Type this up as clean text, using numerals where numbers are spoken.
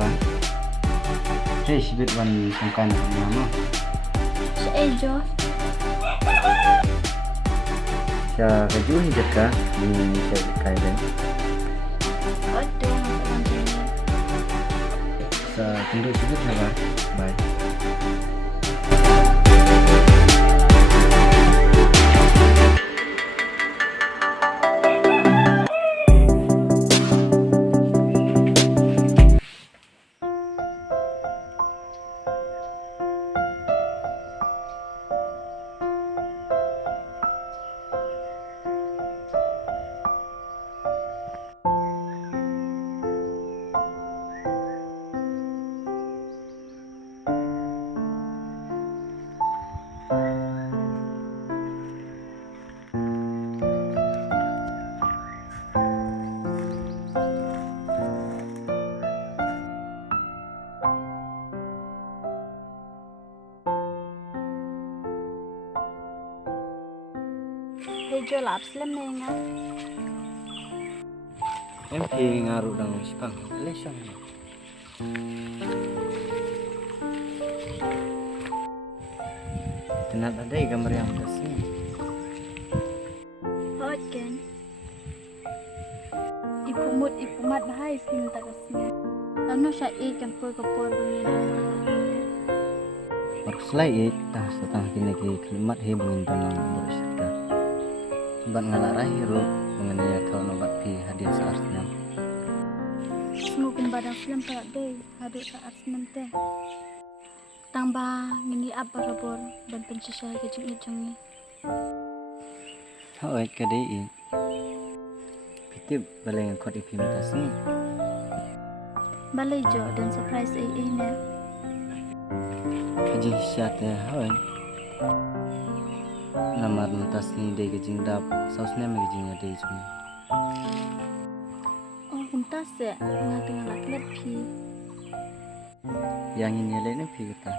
ba? Hey, sibit wan sungkan nama. Sa Ejo. Sa kaju hidup ka ni sa kailan. Odo. Sa tunduk sibit na ba? Bye. Ejo lap slam nenga. Em pi ngaru dang sipang. Lesang. Tenat ada gambar yang bersih. Hot kan. Ipumut ipumat bahai pin tak kasih. Ano siya ikan por begini. Mark slide tah setang kini kalimat he bungin tanang bersihka. Bat ngalarah hero mengenai atau nobat pi hadiah saat senam. Semua kumbadang slam pada day hadut saat semente. Tambah ngini apa rabor dan pencisa kecing-kecingnya. Hoi kadai. Pitip balai ngkot implementasi. Balai jo dan surprise na. Kaji syate hoi. Namar mentasi day kejing dap sausnya megejing ada ijum. Oh huntas ya, ngateng laklet pi. Yang ini lainnya pi kita.